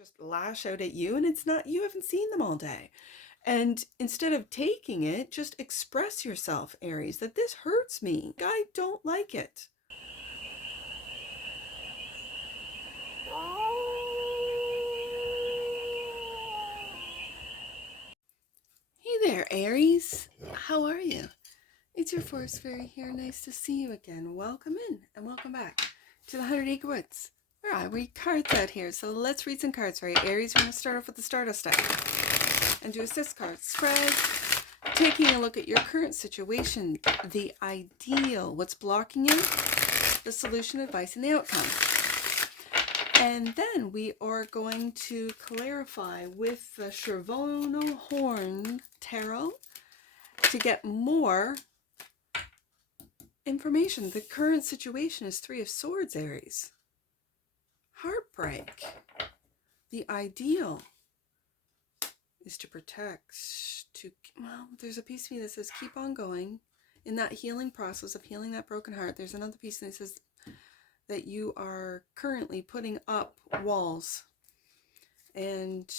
just lash out at you, and it's not, you haven't seen them all day. And instead of taking it, just express yourself, Aries, that this hurts me. I don't like it. Hey there, Aries. How are you? It's your forest fairy here. Nice to see you again. Welcome in and welcome back to the 100 Acre Woods. Where I read cards out here. So let's read some cards for you, Aries. We're going to start off with the Stardust deck and do a 6 card spread, taking a look at your current situation, the ideal, what's blocking you, the solution, advice, and the outcome. And then we are going to clarify with the CHERVONO-CHORNE tarot to get more information. The current situation is 3 of Swords, Aries. Heartbreak. The ideal is to protect, well, there's a piece of me that says keep on going in that healing process of healing that broken heart. There's another piece that says that you are currently putting up walls. And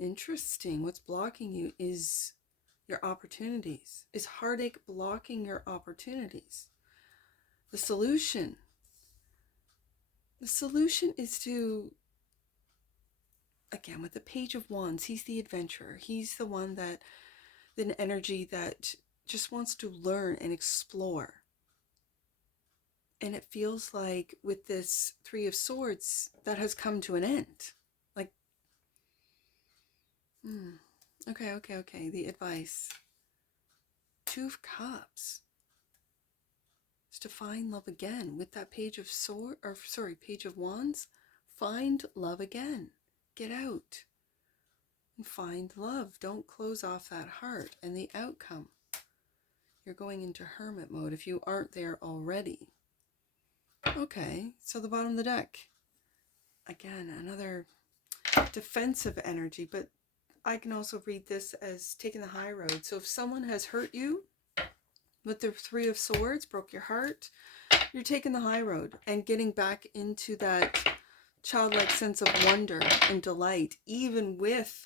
interesting, what's blocking you is your opportunities. Is heartache blocking your opportunities? The solution is to, again, with the Page of Wands, he's the adventurer. He's the one that, an energy that just wants to learn and explore. And it feels like with this 3 of Swords, that has come to an end. Like, okay. The advice. 2 of Cups. Is to find love again. With that Page of Page of Wands, find love again. Get out and find love. Don't close off that heart. And the outcome, you're going into hermit mode if you aren't there already. Okay, so the bottom of the deck, again, another defensive energy, but I can also read this as taking the high road. So if someone has hurt you with the 3 of Swords, broke your heart, you're taking the high road and getting back into that childlike sense of wonder and delight, even with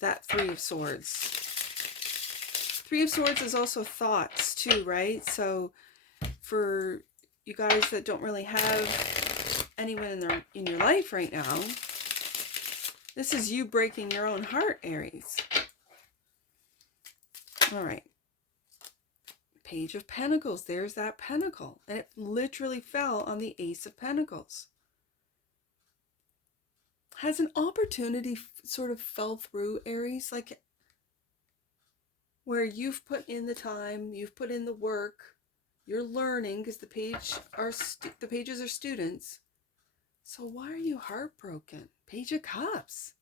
that 3 of Swords. 3 of Swords is also thoughts too, right? So for you guys that don't really have anyone in your life right now, this is you breaking your own heart, Aries. All right. Page of Pentacles. There's that pentacle. And it literally fell on the Ace of Pentacles. Has an opportunity sort of fell through, Aries? Like, where you've put in the time, you've put in the work, you're learning, because the pages are students. So why are you heartbroken? Page of Cups.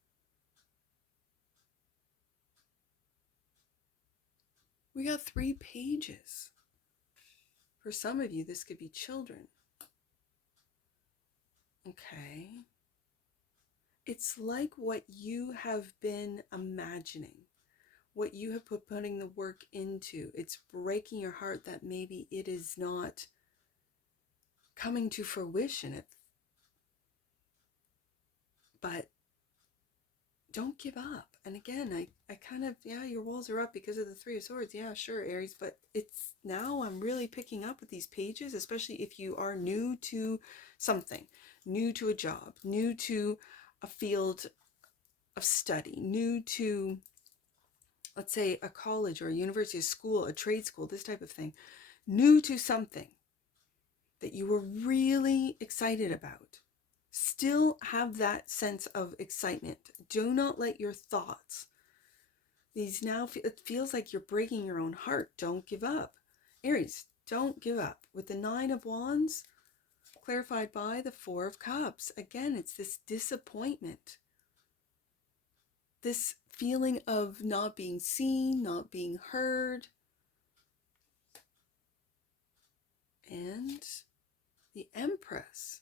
We got 3 pages. For some of you, this could be children. Okay. It's like what you have been imagining, what you have putting the work into. It's breaking your heart that maybe it is not coming to fruition. But don't give up. And again, I kind of, yeah, your walls are up because of the 3 of Swords. Yeah, sure, Aries. But it's now I'm really picking up with these pages, especially if you are new to something, new to a job, new to a field of study, new to, let's say, a college or a university, a school, a trade school, this type of thing, new to something that you were really excited about. Still have that sense of excitement. Do not let your thoughts, it feels like you're breaking your own heart. Don't give up. Aries, don't give up. With the 9 of Wands, clarified by the 4 of Cups. Again, it's this disappointment. This feeling of not being seen, not being heard. And the Empress.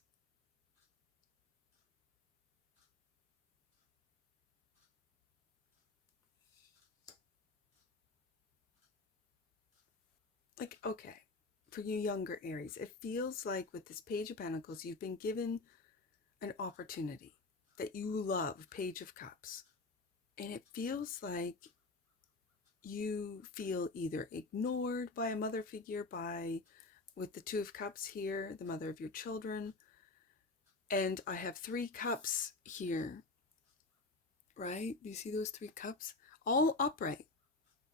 Like, okay, for you younger Aries, it feels like with this Page of Pentacles, you've been given an opportunity. that you love, Page of Cups. And it feels like you feel either ignored by a mother figure, with the Two of Cups here, the mother of your children. And I have 3 cups here, right? Do you see those 3 cups? All upright.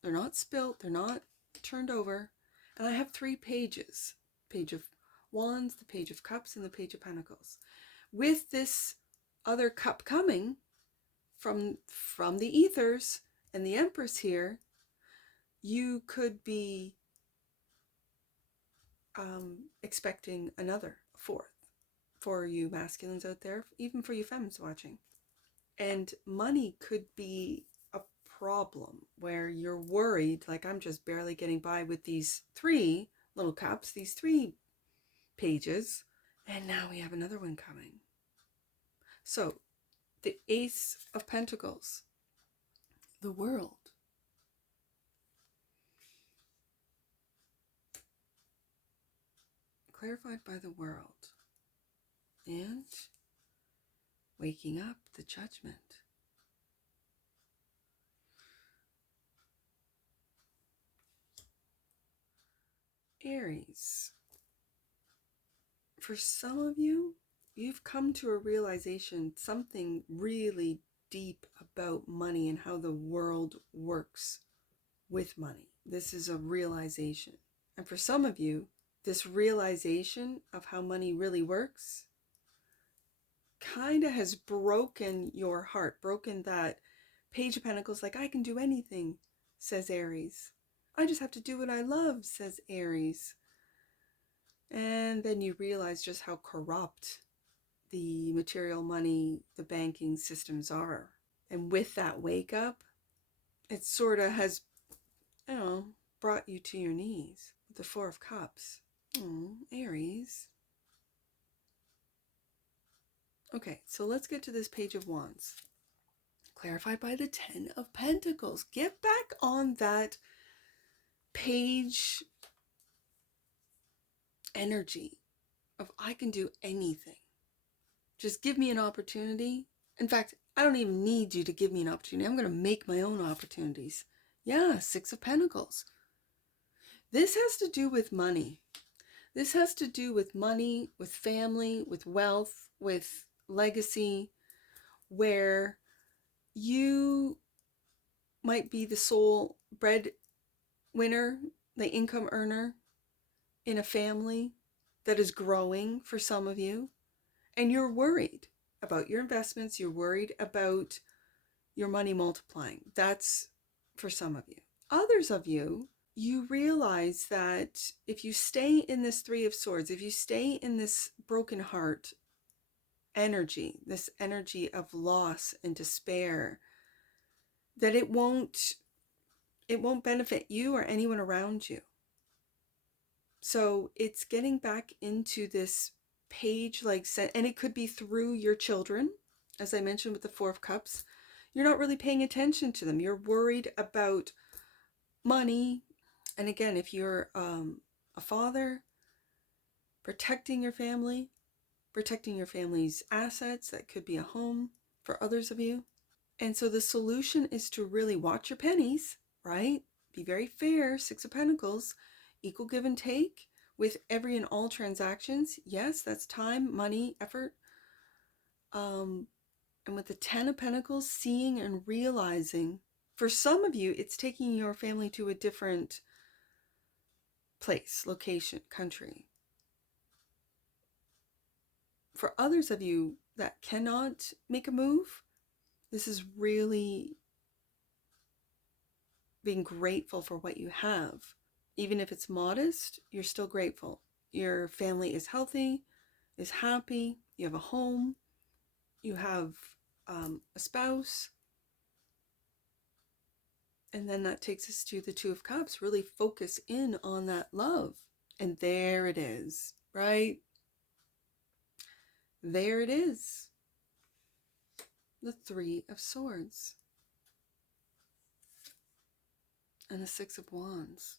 They're not spilt, they're not turned over. And I have 3 pages. Page of Wands, the Page of Cups, and the Page of Pentacles. With this other cup coming from the ethers and the Empress here, you could be expecting another 4th for you masculines out there, even for you femmes watching. And money could be a problem where you're worried, like I'm just barely getting by with these 3 little cups, these 3 pages, and now we have another one coming. So the Ace of Pentacles, the World. Clarified by the World. And waking up, the Judgment. Aries. For some of you, you've come to a realization, something really deep about money and how the world works with money. This is a realization. And for some of you, this realization of how money really works kind of has broken your heart, broken that Page of Pentacles, like I can do anything, says Aries. I just have to do what I love, says Aries. And then you realize just how corrupt the material money, the banking systems are. And with that wake up, it sort of has, brought you to your knees. The 4 of Cups. Aries. Okay, so let's get to this Page of Wands. Clarified by the 10 of Pentacles. Get back on that page energy of I can do anything. Just give me an opportunity. In fact, I don't even need you to give me an opportunity. I'm going to make my own opportunities. Yeah, 6 of Pentacles. This has to do with money. This has to do with money, with family, with wealth, with legacy, where you might be the sole breadwinner, the income earner in a family that is growing for some of you, and you're worried about your investments, you're worried about your money multiplying. That's for some of you. Others of you, you realize that if you stay in this 3 of Swords, if you stay in this broken heart energy, this energy of loss and despair, that it won't benefit you or anyone around you. So it's getting back into this page like, and it could be through your children, as I mentioned with the 4 of Cups. You're not really paying attention to them. You're worried about money. And again, if you're a father, protecting your family, protecting your family's assets, that could be a home for others of you. And so the solution is to really watch your pennies, right? Be very fair, 6 of Pentacles, equal give and take with every and all transactions. Yes, that's time, money, effort. And with the 10 of Pentacles, seeing and realizing, for some of you, it's taking your family to a different place, location, country. For others of you that cannot make a move, this is really being grateful for what you have. Even if it's modest, you're still grateful. Your family is healthy, is happy, you have a home, you have a spouse. And then that takes us to the 2 of Cups. Really focus in on that love. And there it is, right? There it is. The 3 of Swords. And the 6 of Wands.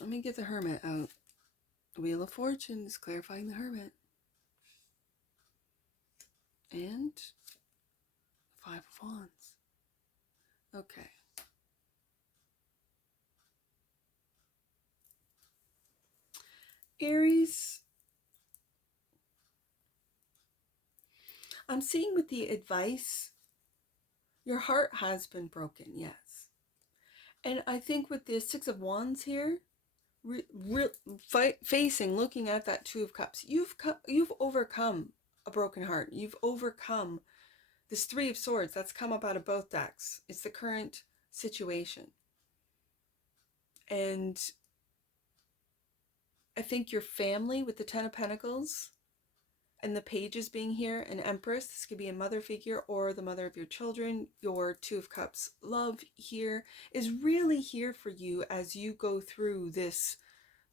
Let me get the Hermit out. Wheel of Fortune is clarifying the Hermit. And Five of Wands. Okay. Aries, I'm seeing with the advice, your heart has been broken, yes. And I think with the Six of Wands here, facing, looking at that Two of Cups, you've overcome a broken heart. You've overcome this Three of Swords that's come up out of both decks. It's the current situation. And I think your family with the Ten of Pentacles and the Pages being here, an Empress, this could be a mother figure or the mother of your children. Your Two of Cups love here is really here for you as you go through this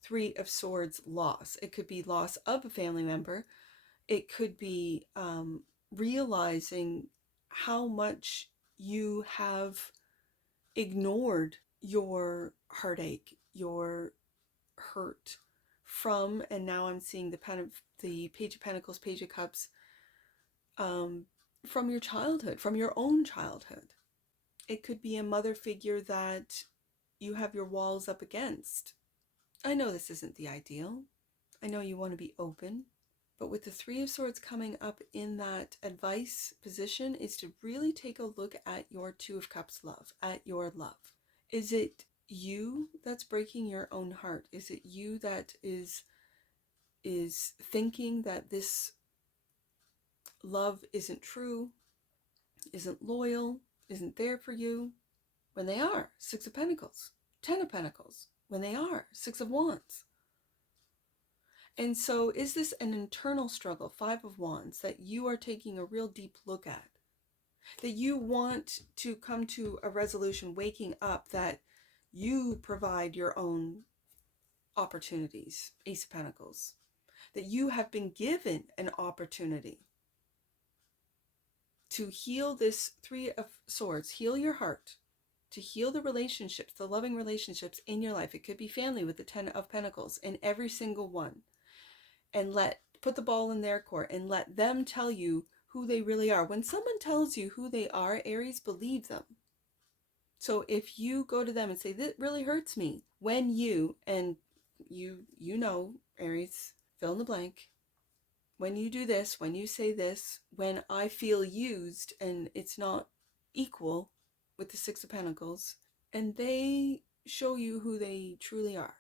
Three of Swords loss. It could be loss of a family member. It could be realizing how much you have ignored your heartache, your hurt from, and now I'm seeing the Page of Pentacles, Page of Cups, from your childhood, from your own childhood. It could be a mother figure that you have your walls up against. I know this isn't the ideal. I know you want to be open, but with the Three of Swords coming up in that advice position is to really take a look at your Two of Cups love, at your love. Is it you that's breaking your own heart? Is it you that is thinking that this love isn't true, isn't loyal, isn't there for you, when they are? Six of Pentacles, Ten of Pentacles, when they are Six of Wands. And so is this an internal struggle, Five of Wands, that you are taking a real deep look at? That you want to come to a resolution, waking up, that you provide your own opportunities, Ace of Pentacles. That you have been given an opportunity to heal this Three of Swords, heal your heart, to heal the relationships, the loving relationships in your life. It could be family with the Ten of Pentacles in every single one. And put the ball in their court and let them tell you who they really are. When someone tells you who they are, Aries, believe them. So if you go to them and say, that really hurts me, when you know, Aries, fill in the blank, when you do this, when you say this, when I feel used and it's not equal with the Six of Pentacles, and they show you who they truly are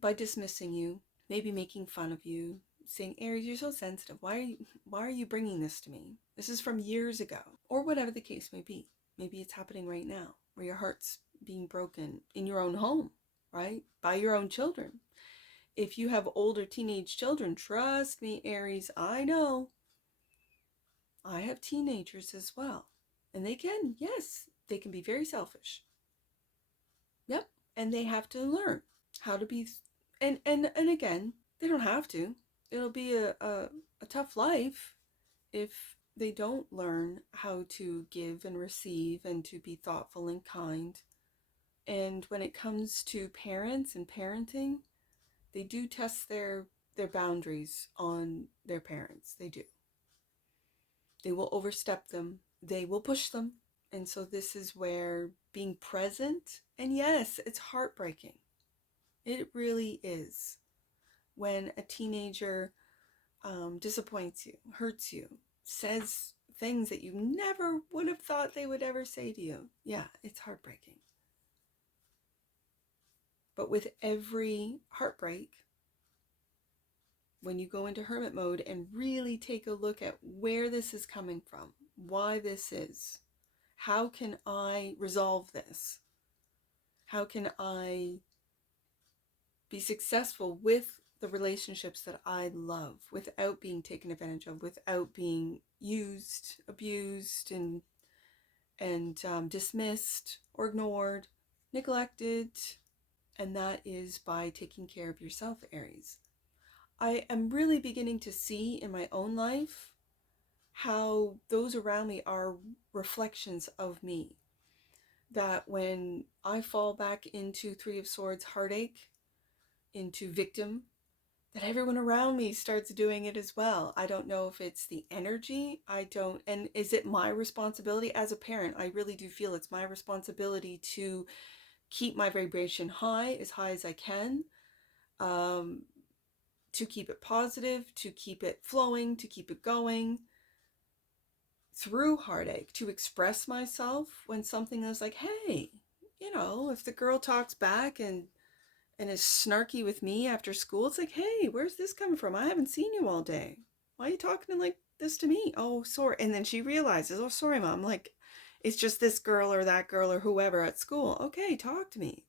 by dismissing you, maybe making fun of you, saying, Aries, you're so sensitive. Why are you bringing this to me? This is from years ago, or whatever the case may be. Maybe it's happening right now, where your heart's being broken in your own home, right? By your own children. If you have older teenage children, trust me, Aries, I know. I have teenagers as well. And they can, yes, they can be very selfish. Yep. And they have to learn how to be, and again, they don't have to. It'll be a tough life if they don't learn how to give and receive and to be thoughtful and kind. And when it comes to parents and parenting, they do test their boundaries on their parents. They do. They will overstep them. They will push them. And so this is where being present, and yes, it's heartbreaking. It really is. When a teenager disappoints you, hurts you, says things that you never would have thought they would ever say to you. Yeah, it's heartbreaking. But with every heartbreak, when you go into hermit mode and really take a look at where this is coming from, why this is, how can I resolve this? How can I be successful with the relationships that I love without being taken advantage of, without being used, abused, and dismissed or ignored, neglected? And that is by taking care of yourself, Aries. I am really beginning to see in my own life how those around me are reflections of me. that when I fall back into Three of Swords heartache, into victim, that everyone around me starts doing it as well. I don't know if it's the energy. And is it my responsibility as a parent? I really do feel it's my responsibility to keep my vibration high as I can, to keep it positive, to keep it flowing, to keep it going through heartache, to express myself when something is like, hey, if the girl talks back and is snarky with me after school, it's like, hey, where's this coming from? I haven't seen you all day. Why are you talking like this to me? Oh, sorry. And then she realizes, oh, sorry, Mom. Like, it's just this girl or that girl or whoever at school. Okay, talk to me.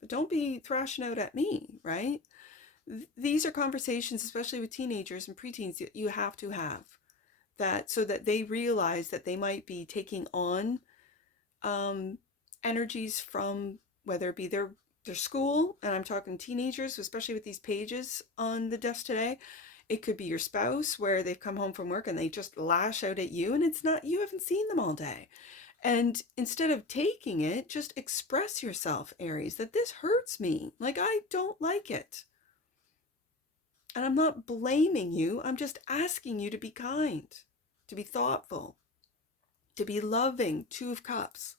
But don't be thrashing out at me, right? These are conversations, especially with teenagers and preteens, that you have to have, that so that they realize that they might be taking on energies from, whether it be their school, and I'm talking teenagers, especially with these pages on the desk today. It could be your spouse, where they've come home from work and they just lash out at you, and it's not, you haven't seen them all day. And instead of taking it, just express yourself, Aries, that this hurts me. Like, I don't like it. And I'm not blaming you. I'm just asking you to be kind, to be thoughtful, to be loving. Two of Cups.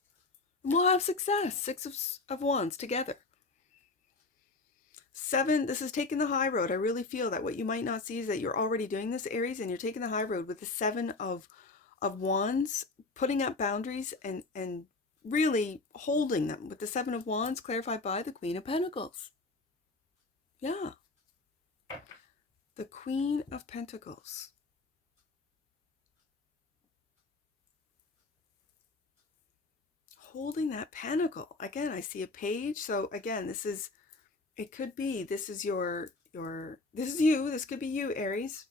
And we'll have success. Six of Wands together. 7, this is taking the high road. I really feel that what you might not see is that you're already doing this, Aries, and you're taking the high road with the 7 of Wands, putting up boundaries and really holding them with the 7 of Wands, clarified by the Queen of Pentacles. Yeah. The Queen of Pentacles. Holding that pentacle. Again, I see a page. So again, it could be, this is this is you. This could be you, Aries.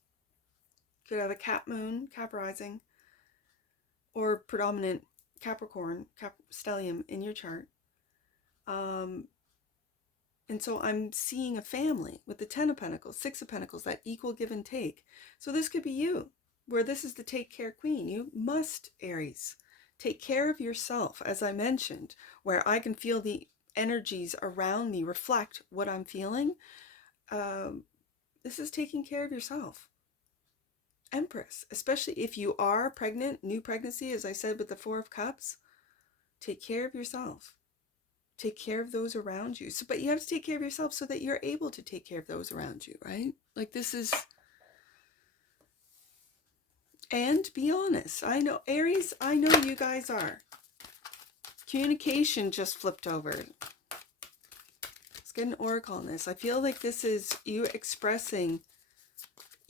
Could have a Cap moon, Cap rising, or predominant Capricorn, Cap stellium in your chart. And so I'm seeing a family with the 10 of Pentacles, 6 of Pentacles, that equal give and take. So this could be you, where this is the take care queen. You must, Aries, take care of yourself, as I mentioned, where I can feel the energies around me reflect what I'm feeling. This is taking care of yourself. Empress, especially if you are pregnant, new pregnancy, as I said with the 4 of Cups, take care of yourself. Take care of those around you. So, but you have to take care of yourself so that you're able to take care of those around you, right? Like, this is, and be honest. I know, Aries, I know you guys are. Communication just flipped over. Let's get an oracle on this. I feel like this is you expressing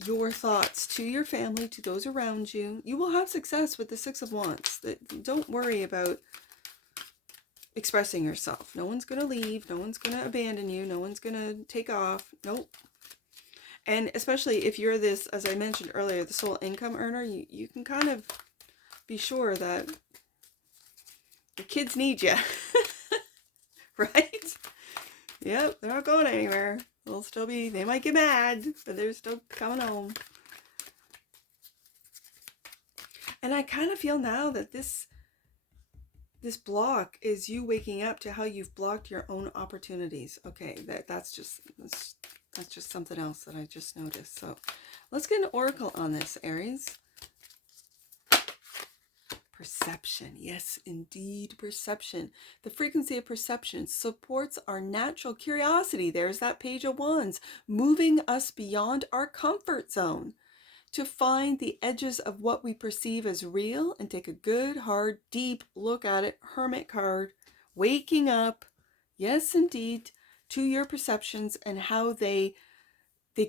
your thoughts to your family, to those around you. You will have success with the 6 of Wands. Don't worry about expressing yourself. No one's going to leave. No one's going to abandon you. No one's going to take off. Nope. And especially if you're this, as I mentioned earlier, the sole income earner, you can kind of be sure that the kids need you. Right? Yep, they're not going anywhere. They'll still be, they might get mad, but they're still coming home. And I kind of feel now that this block is you waking up to how you've blocked your own opportunities. Okay, that's just something else that I just noticed. So let's get an oracle on this, Aries. Perception. Yes, indeed, perception. The frequency of perception supports our natural curiosity. There's that Page of Wands, moving us beyond our comfort zone to find the edges of what we perceive as real and take a good, hard, deep look at it. Hermit card, waking up, yes, indeed, to your perceptions and how they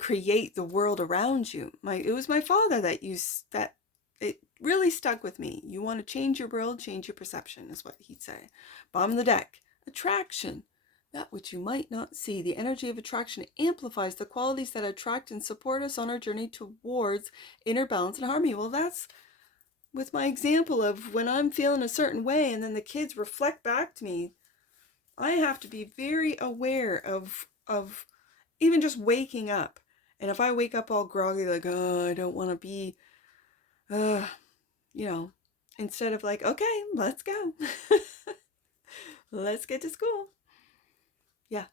create the world around you. It was my father that used that. It really stuck with me. You want to change your world, change your perception, is what he'd say. Bottom of the deck, attraction. That which you might not see. The energy of attraction amplifies the qualities that attract and support us on our journey towards inner balance and harmony. Well, that's with my example of when I'm feeling a certain way and then the kids reflect back to me. I have to be very aware of even just waking up. And if I wake up all groggy, like, oh, I don't want to be, instead of like, okay, let's go. Let's get to school. Yeah,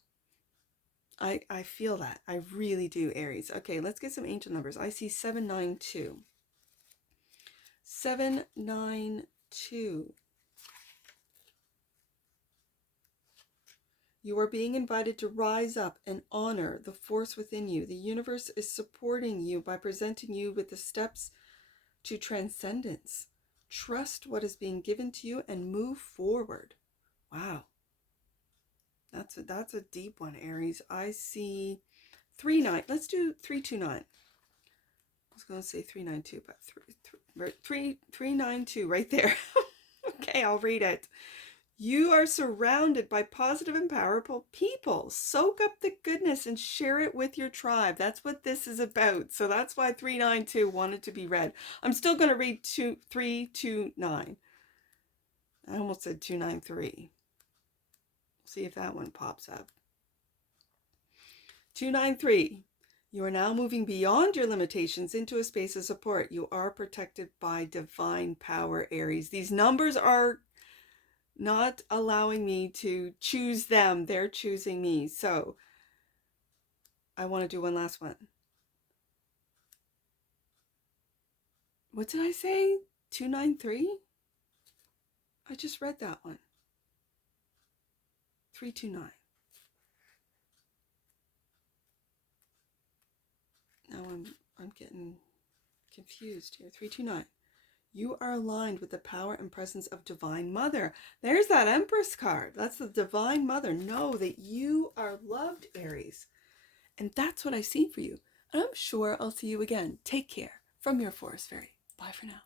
I feel that. I really do, Aries. Okay, let's get some angel numbers. I see 792. 792. You are being invited to rise up and honor the force within you. The universe is supporting you by presenting you with the steps to transcendence. Trust what is being given to you and move forward. Wow. That's a deep one, Aries. I see 39. Let's do 329. I was going to say 392, but 392 right there. Okay, I'll read it. You are surrounded by positive and powerful people. Soak up the goodness and share it with your tribe. That's what this is about. So that's why 392 wanted to be read. I'm still going to read 329. I almost said 293. See if that one pops up. 293. You are now moving beyond your limitations into a space of support. You are protected by divine power, Aries. These numbers are not allowing me to choose them. They're choosing me. So I want to do one last one. What did I say? 293? I just read that one. 329. Now I'm getting confused here. 329. You are aligned with the power and presence of Divine Mother. There's that Empress card. That's the Divine Mother. Know that you are loved, Aries. And that's what I see for you. And I'm sure I'll see you again. Take care. From your Forest Fairy. Bye for now.